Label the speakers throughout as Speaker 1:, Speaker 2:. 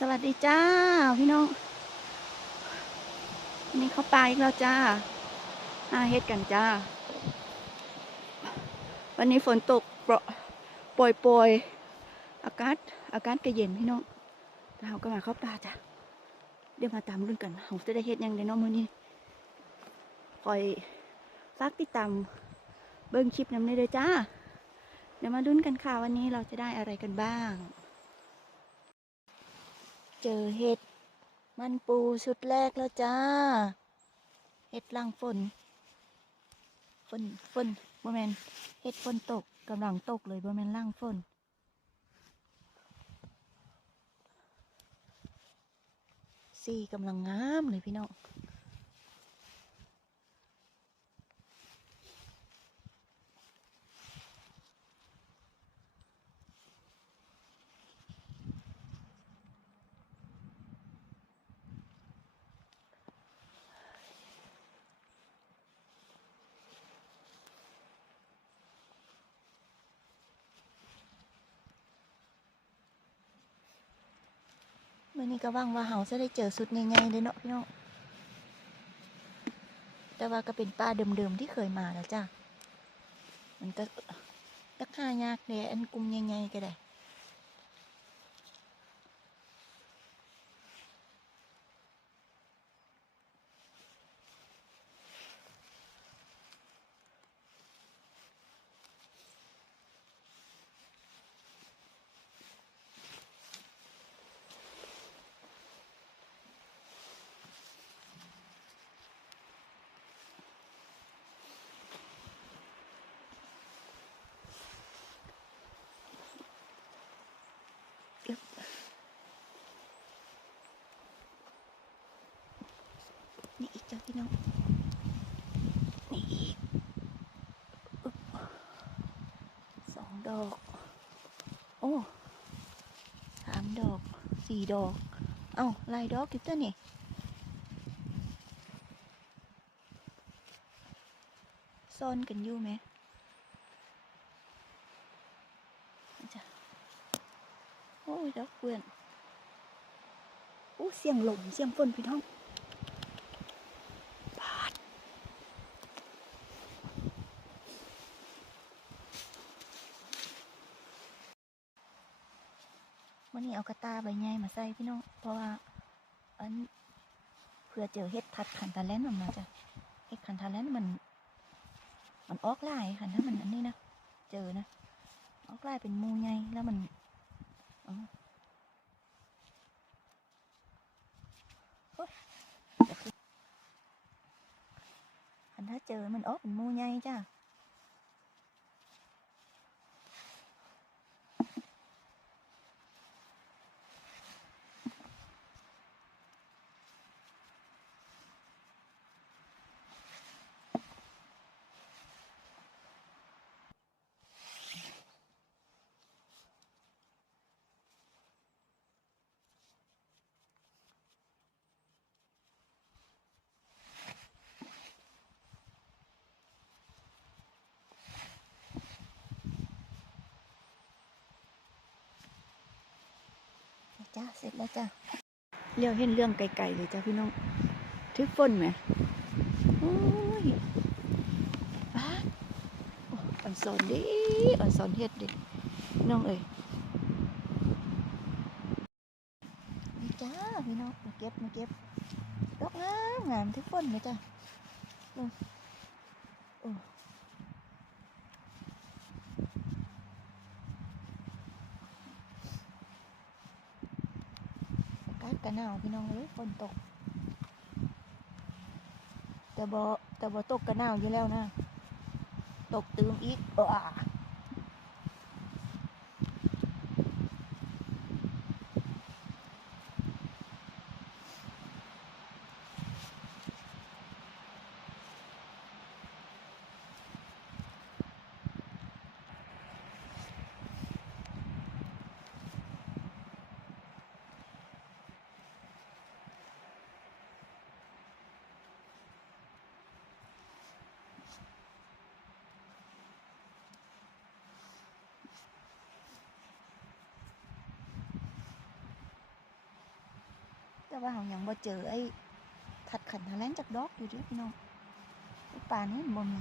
Speaker 1: สวัสดีจ้า พี่น้องวันนี้เขาปลาอีกแล้วจ้าหาเฮ็ดกันจ้า วันนี้ฝนตกเปราะปล่อยปอยอากาศอากาศก็เย็นพี่น้องแต่เขาก็มาเข้าปลาจ้ะเดี๋ยวมาตามรุ่นกันเขาจะได้เฮ็ดยังในน้องมือนี้คอยฝากติดตามเบิ้งคลิปน้ำเลยเด้อจ้า เดี๋ยวมาดุนกันค่ะวันนี้เราจะได้อะไรกันบ้าง เจอเห็ด มันปูชุดแรกแล้วจ้า เห็ดลังฝน ฝนฝนบ่แมนเห็ดฝนตกกำลังตกเลยบ่แมนล่างฝนสีกำลังงามเลยพี่น้อง มื่อนี้ก็ว่างว่าเฮาจะได้เจอสุดใหญ่ๆเลยเนาะพี่น้องแต่ว่าก็เป็นป้าเดิมๆที่เคยมาแล้วจ้ะมันก็ราคายากเลยอันกลุ่มใหญ่ๆก็ได้ พี่น้องนี่อีกอึ๊บสองดอก โอ้สามดอกสี่ดอก เอ้าลายดอกกิบตัวนี่ซ่อนกันอยู่ไหมจ้ะโอ้ยดอกเปื่อนโอ้เสียงลมเสียงฝนพี่น้อง บาดวันนี้ เอากระตาใบใหญ่มาใส่พี่น้อง เพราะว่าอันเพื่อเจอเห็ดทัดขันทาแลนออกมาจ้ะเห็ดขันทาแลนมัน มันออกลายค่ะถ้ามันอันนี้นะเจอนะออกลายเป็นมูใหญ่แล้วมันอันถ้าเจอมันออกเป็นมูใหญ่จ้ะ จ้าเสร็จแล้วจ้ะเรียวเห็นเรื่องไกลๆเลยจ้ะพี่น้องทึกฝนไหมโอ้ยบ้านโอ้อ่อนสอนดิอ่อนสอนเฮ็ดดิน้องเอ้ยนี่จ้าพี่น้องมาเก็บมาเก็บดอกงามงามทึกฝนไหมจ้ะเบิ่งโอ้ อากาศก็หนาว พี่น้องเอ้ยฝนตก แต่บ่แต่บ่ตกกระหนาวอยู่แล้วนะ ตกตืมอีกอ้า แต่ว่าเรายังบ่เจอไอ้ถัดขันทะแลนจากดอกอยู่เด้วยพี่น้องปลานี่บ่มี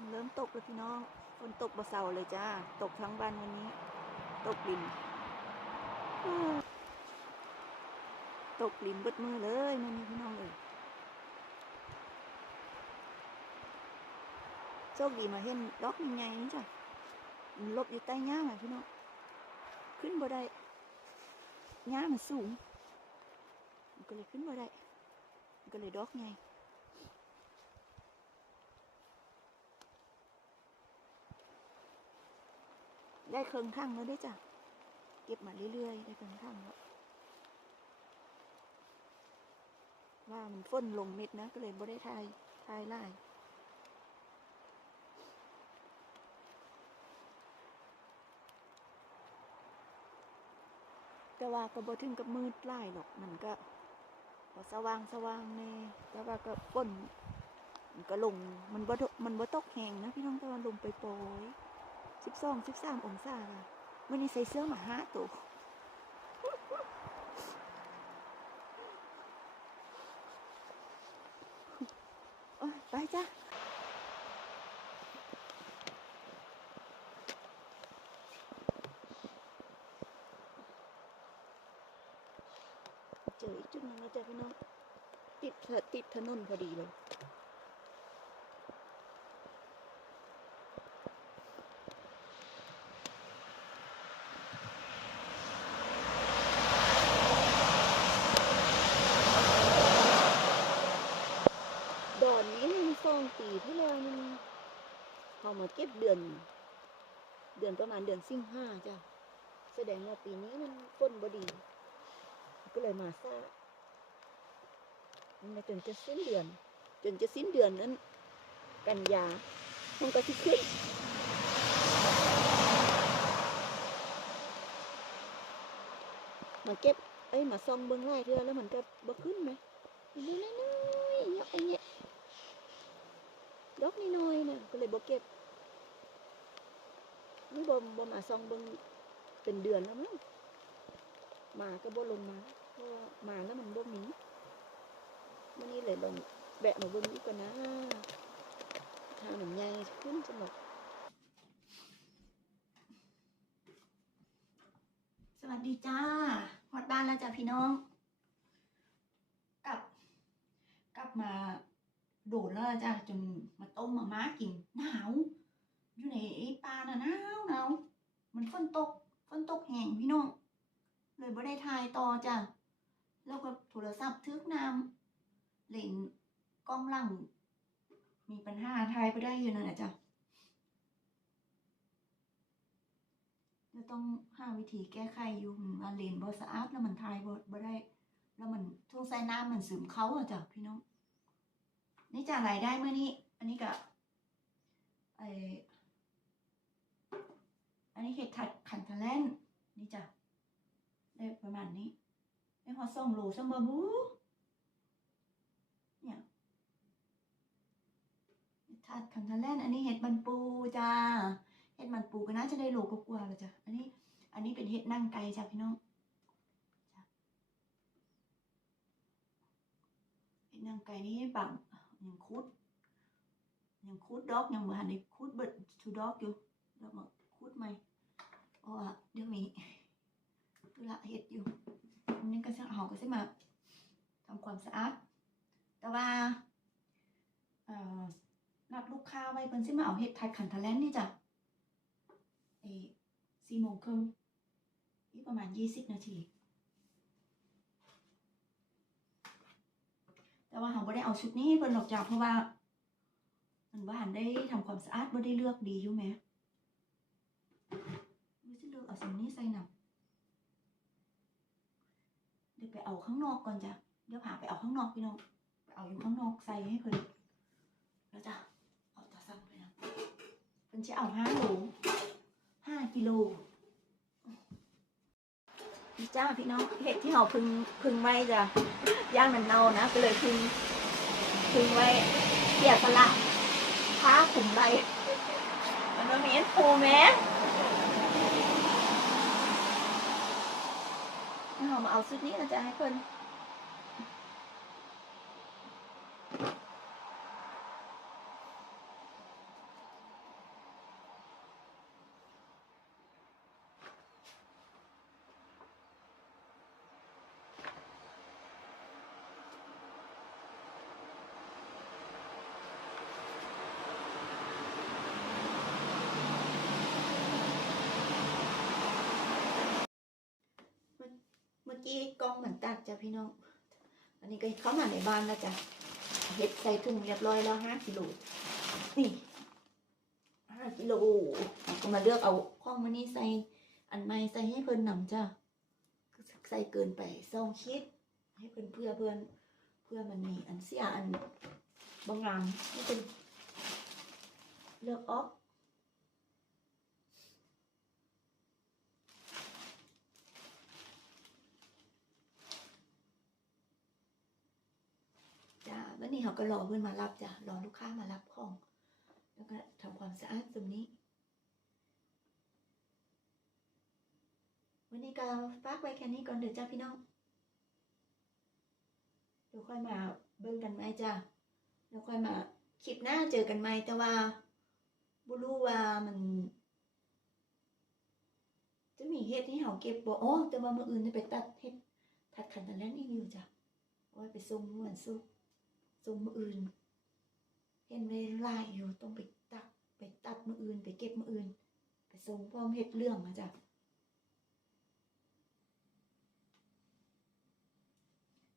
Speaker 1: นเริ่มตกแล้วพี่น้อง ฝนตกบ่เซาเลยจ้า ตกทั้งวันวันนี้ ตกลินตกลินเบิดมือเลยมื้อนี้พี่น้องเอ้ยโชคดีมาเห็นดอกใหญ่ๆนี่จ้ะมันหลบอยู่ใต้หญ้าน่ะพี่น้อง ขึ้นบ่ได้หญ้ามันสูง มันก็เลยขึ้นบ่ได้มันก็เลยดอกให ได้เครื่องทั้งแล้วได้จ้ะ เก็บมาเรื่อยๆ ได้เครื่องทั้งแล้วว่ามันฝนลงเม็ดนะ ก็เลยบ่ได้ทายทายไล่แต่ว่าก็บ่ถึงกับมืดไล่หรอกมันก็พอสว่างสว่างแน่แต่ว่าก็ฝนมันก็ลงมันบ่ตมันบ่ตกแหงนะพี่น้องแต่ว่าลงไปโปรย สิบสองสิบสามองศาค่ะวันนี้ใส่เสื้อมาห้าตัวไปจ้ะเจออีกจุดหนึงแล้วจ้ะพี่น้องติดถติดถนนพอดีเลย ดอนนี้มันสองปีที่แล้วมันเขา มาเก็บเดือน เดือนประมาณเดือนสิงห้าจ้ะแสดงว่าปีนี้มันฝนบดี ก็เลยมาซ่ามันจนจะสิ้นเดือน จนจะสิ้นเดือนนั้น กันยามันก็สิขึ้นมาเก็บเอ้ยมาซ่องเบิ้องไล่เทือแล้วมันก็บ่ขึ้นไหมน้อยๆเนาะไอ้เนี่ยดอกน้อยๆนะก็เลยบ่เก็บ นี่บ่บ่มาซองเบิ่งเป็นเดือนแล้วมั้งมาก็บ่ลงมาเพราะว่ามาแล้วมันบ่มีมันนี้เลยลงแบะมาเบิ่งอีกก่อนนะถ้ามันใหญ่ขึ้นจังหวะสวัสดีจ้าฮอดบ้านแล้วจ้ะพี่น้อง กลับ กลับมาโดดแล้วจ้ะจนมาต้มมาม่ากินหนาว อยู่ในปลาน่ะหนาวหนาวมันฝนตกฝนตกแห้งพี่น้อง เลยบ่ได้ถ่ายต่อจ้ะแล้วก็โทรศัพท์ทึกน้ำเล่นกล้องหลัง มีปัญหาถ่ายไปได้อยู่นั่นแหละจ้ะจะต้องหาวิธีแก้ไขอยู่มันเลนบ่สะอาดแล้วมันถ่ายบ่บ่ได้ แล้วมันช่งใส่น้ำมันซึมเขาอะจ้ะพี่น้อง นี่จะรายได้เมื่อนี้ อันนี้ก็ไอ อันนี้เห็ดถัดขันทะแลนนี่จ้ะได้ประมาณนี้ได้พอส่งโลส่งบะบูเนี่ยเห็ดถัดขันทะแลนอันนี้เห็ดมันปูจ้าเห็ดมันปูก็น่าจะได้โลกว่าๆแล้วจ้ะอันนี้ อันนี้เป็นเห็ดนั่งไก่จ้ะพี่น้องเห็ดนางไก่นี่บังยังคุดยังคุดดอกยังเหมือนในคุดเบิดทูดอกอยู่แล้วมาคุดใหม ราะว่าเดี๋ยวมีตุละเห็ดอยู่อันนี้ก็จะเอก็จะมาทำความสะอาด แต่ว่าเอ่อนัดลูกค้าไว้เพิ่นสิมาเอาเห็ดไทยขันทะแลนนี่จ้ะเอสี่โมงครึ่งอีประมาณยี่สิบนาที แต่ว่าเขาไม่ได้เอาชุดนี้เพิ่นหรอกจ้ะเพราะว่า มันบ้านได้ทำความสะอาดบ่ได้เลือกดีอยู่แหม เอกเอาสำนี้ใส่หนักเดี๋ยวไปเอาข้างนอกก่อนจ้ะ เดี๋ยวพาไปเอาข้างนอกพี่น้อง ไปเอาอยู่ข้างนอกใส่ให้เพิ่นแล้วจ้ะ เอาตาสั่งไปนะเพิ่นจะเอาห้าโลห้ากิโลนี่จ้าพี่น้องเห็ดที่เราพึงพึงไว้จ้ะย่างมันเน่านะก็เลยพึงพึงไว้เกี่ยสละผ้าขุมไรมันมาเมียนปูแม่ เรามาเอาชุดนี้นะจ๊ะให้เพิ่น เมื่อกี้กล้องเหมือนตัดจ้ะพี่น้อง อันนี้ก็เข้ามาในบ้านแล้วจ้ะเห็ดใส่ถุงเรียบร้อยแล้วห้ากิโลนี่ห้ากิโลก็มาเลือกเอาข้องมานี่ใส่อันใหม่ใส่ให้เพิ่นนำจ้ะใส่เกินไปซองคิด ให้เพิ่นเพื่อเพื่อนเพื่อมันมีอันเสียอันบางงามให้เป็นเลือกออ นนี้เขาก็รอเพื่อนมารับจ้ะรอลูกค้ามารับของ แล้วก็ทำความสะอาดตรงนี้ วันนี้ก็ฝากไว้แค่นี้ก่อนเดี๋ยวจ้าพี่น้องเดี๋ยวค่อยมาเบิ่งกันไหมจ้าเดี๋ยวค่อยมาคลิปหน้าเจอกันไหมแต่ว่าบุรู้ว่ามัน จะมีเฮ็ดให้เขาเก็บบ่อ๋อแต่ว่ามืออื่นจะไปตัดเฮ็ดทัดขันตะแลนอีกอยู่จ้ะเอาไปส่งเมื่อวันศุกร์ ส่งมืออื่น เห็นเลยลายอยู่ต้องไปตัดไปตัดมืออื่น ไปเก็บมืออื่น ไปส่งพร้อมเฮ็ดเรื่องมาจ้ะ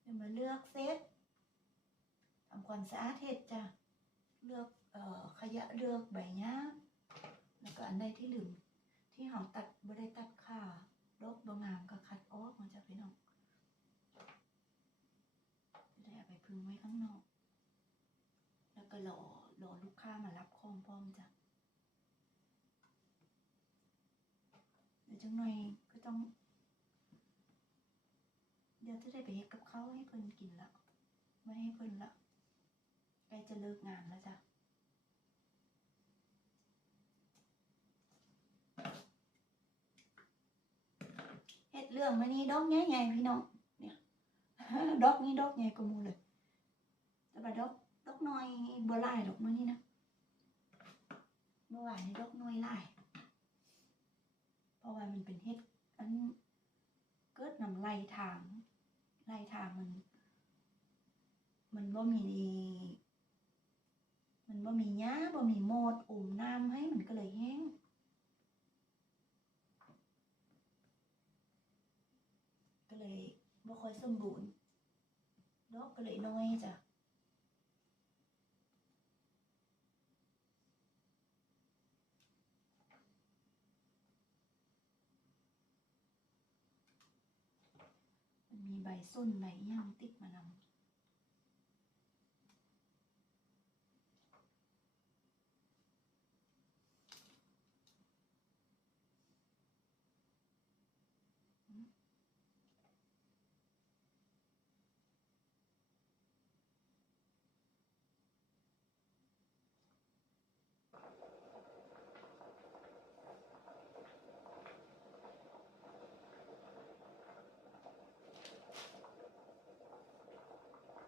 Speaker 1: เดี๋ยวมาเลือกเซตทำความสะอาดเฮ็ดจ้ะเลือกเอ่อขยะเลือกใบหญ้าแล้วก็อันใดที่ลืมที่เขาตัดบ่ได้ตัดขาดอกบางงามก็คัดออกมาจากพี่น้องจะได้เอาไปพึ่งไว้ข้างนอก แล้วก็รอรอลูกค้ามารับของพร้อมจ้ะเดี๋ยวจังหน่อยก็ต้อง เดี๋ยวจะได้ไปเฮ็ดกับเขาให้เพิ่นกินละไม่ให้เพิ่นละใกล้จะเลิกงานแล้วจ้ะเฮ็ดเรื่องมานี่ดอกใหญ่ๆพี่น้องเนี่ยดอกนี้ดอกใหญ่กว่าหมูเลยแต่ว่าดอก ดอกน้อยบ่หลายดอกมื้อนี้นะเมื่อวานนี้ดอกน้อยหลายเพราะว่ามันเป็นเฮ็ดอันเกิดนำไหลทางไหลทางมัน มันบ่มีมันบ่มีหญ้าบ่มีโมดอุ่มน้ำให้มันก็เลยแห้งก็เลยบ่ค่อยสมบูรณ์ดอกก็เลยน้อยจ้ะ ส้นไหลย่างติดมานำ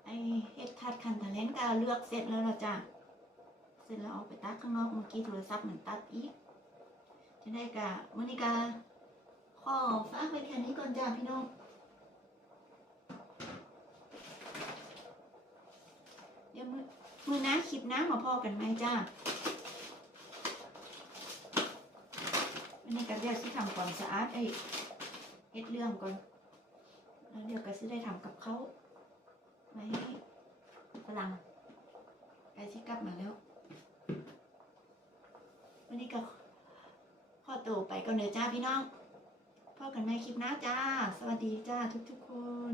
Speaker 1: ไอเฮ็ดทัด คันทะเราเลือกเสร็จแล้วล่ะจ้ะเสร็จแล้วเอาไปตัดข้างนอกเมื่อกี้โทรศัพท์เหมันตัดอีกจะได้กะวันนี้กะขอฝากไว้แค่นี้ก่อนจ้าพี่น้องเดี๋ยวมือมือน้าคลิปน้ามาพอกันไหมจ้าวันนี้ก็เดี๋ยวสิทำความสะอาดไอ้เฮ็ดเรื่องก่อนแล้วเดี๋ยวก็สิได้ทำกับเขาไว้ให้ไปรั่ง ไก่ที่กลับมาแล้ว วันนี้ก็ขอตัวไปก่อนเนอจ้าพี่น้องพ่อกันในคลิปหน้าจ้า สวัสดีจ้าทุกๆคน